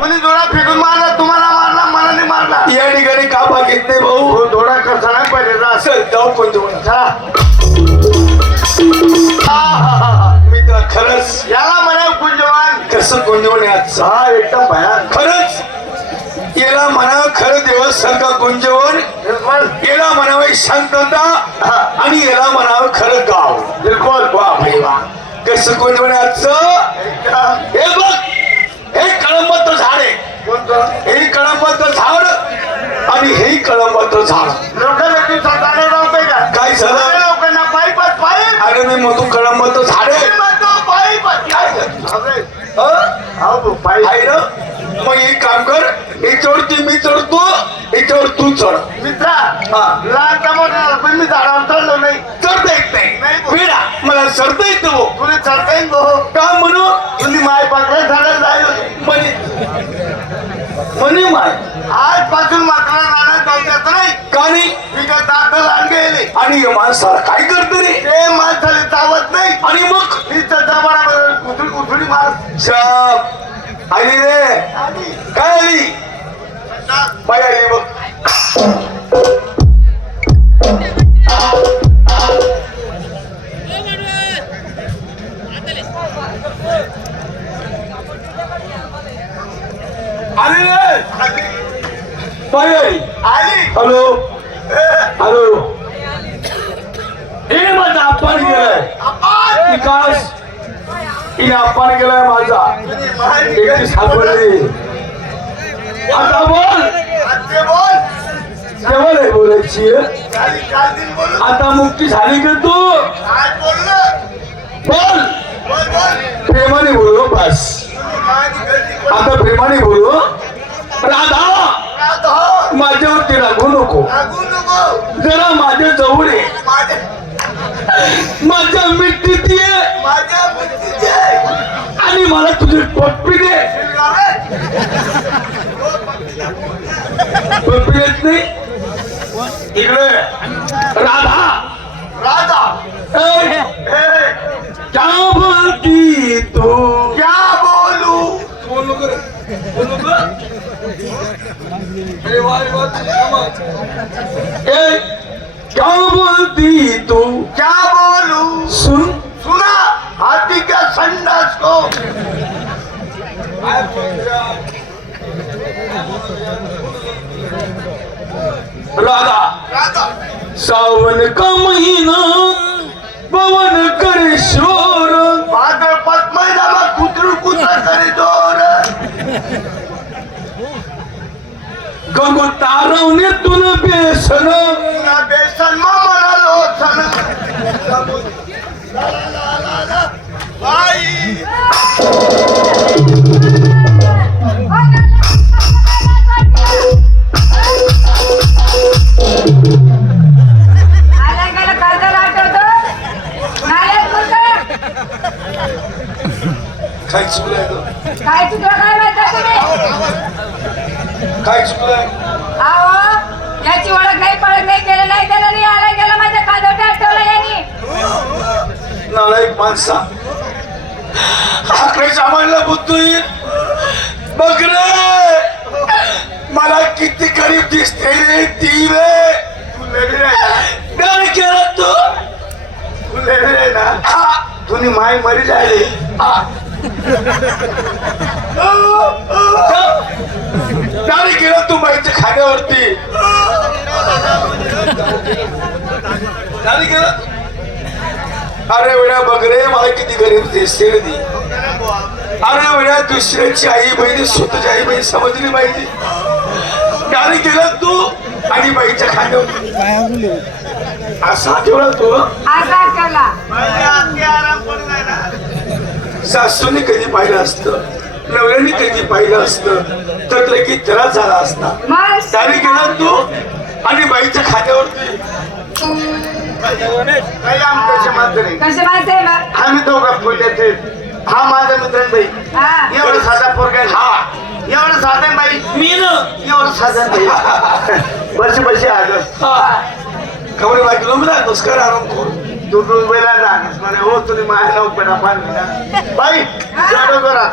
कोणी दोडा फेकून मारला, तुम्हाला मारला, मला नाही मारला. या ठिकाणी का भागीत नाही भाऊ. हो, दोडा कसा नाही पहिले असं जाऊ कोणतं मित्र खरंच याला म्हणा कुंजवान. कसं कोंजवण आजचा हा एकदम भयान. खरंच याला म्हणा खरं देवस्थानका गुंजवण, याला म्हणावे शांतता आणि याला म्हणावं खरं गाव. बिलकुल. वा भाई वा. कसं कोंजवण आजचं. हे बघ, हे कळंबाचं झाड आहे. कोणतं? हे कळंबाचं झाड आणि हे कळंबाचं झाड. लोकांना दिवसात गाणे राहतोय का? काय झालं? लोकांना पाईपात पाईप. अरे मी मधू कळंबाचं झाड आहे. आहे ना. मग एक काम कर, याच्यावरती मी चढतो, याच्यावर तू चढ. मित्रा, हा. लहानचा मोठा पण मी झाडावर चढलो नाही. चढता येत नाही. वेडा, मला चढता येत भाऊ. तुला चढता येईल भाऊ. का म्हणू. तुम्ही माय पाकड्या झाडाला जायला होते. म्हणे माय आजपासून माकडा राहणार जाऊ नाही. का नाही. मी का दाखल आणले आणि या माणसाला काय करतो रे. ते माणसाला चावत नाही. आणि मग मी चढता बरोबर उठुडी मार. शाप आली रे. काय आली. बाय आली बघ. आली रे. बाय आली. Hello hello. हे माझा आपण गेलाय विकास. हिने आपण गेलाय माझा. एकटी सापडली. आता बोल. केवळ आहे बोलायची. आता मुक्ती झाली का तू. बोल. प्रेमाने बोलू बस. आता प्रेमाने बोलू. राधा माझ्यावरती रागू नको. जरा माझ्या जवळ ये. माझ्या मिठीत ये आणि मला तुझी पप्पी दे. पप्पी देत नाही. इकडे राधा. राधा क्या बोलती तू. क्या बोलू. बोलू कर. बोलू कर. अरे वाह क्या बोलती तू. क्या बोलू. सुन. सुना हाथी का संडास को. राधा. राधा सावन का महीना पवन करे शोर. भाद्र पद्मनाभा कुत्रू कुत्रा करे जोर. गंगो तारवणे तुन बेसन. ना बेसन मला लोचन. ला ला ला ला ला. बाई काय चुकलंय ग? काय चुकलं काय माहिती तुम्ही. काय चुकलंय. अहो याची ओळख नाही पळख नाही केलं नाही त्याला नाही आला गेला माझ्या कादवट्या आठवलं यांनी. नालायक माणसा. आकडे सामानला बुद्धू येईल. बघ रे मला किती गरीब दिसते रे ती रे. काय केलं तू. तुम्ही माय मरी जायले. काय केलं तू बाईच्या खाण्यावरती. काय केलं. अरे वेळा बघ रे मला किती गरीब दिसते ती. अरे वेळा दुसऱ्याची आई बहिणी स्वतःची आई बहिणी समजली पाहिजे. काय केलं तू आणि बाईच्या खाण्यावरती असा ठेवला तू. असा केला. आराम पडून आहे ना. सासूने कधी पाहिलं असतं, नवऱ्याने कधी पाहिलं असतं तर लगेच त्याला झाला असता. त्याने केला तू आणि बाईच्या खात्यावरती. काही आमच्या मात्र कसे माणसं आहे मग. आम्ही दोघं फुटल्याचे. हा माझा मित्र बाई. हा. एवढं साधा पोरगा. हा एवढं साधन बाई. मी ना एवढं साधन बाई. वर्षी वर्षी आलं खबर बाकी मला नमस्कार आराम करू. तू दुबईला जा म्हणे हो तुम्ही माझ्या लवकर बाई जरा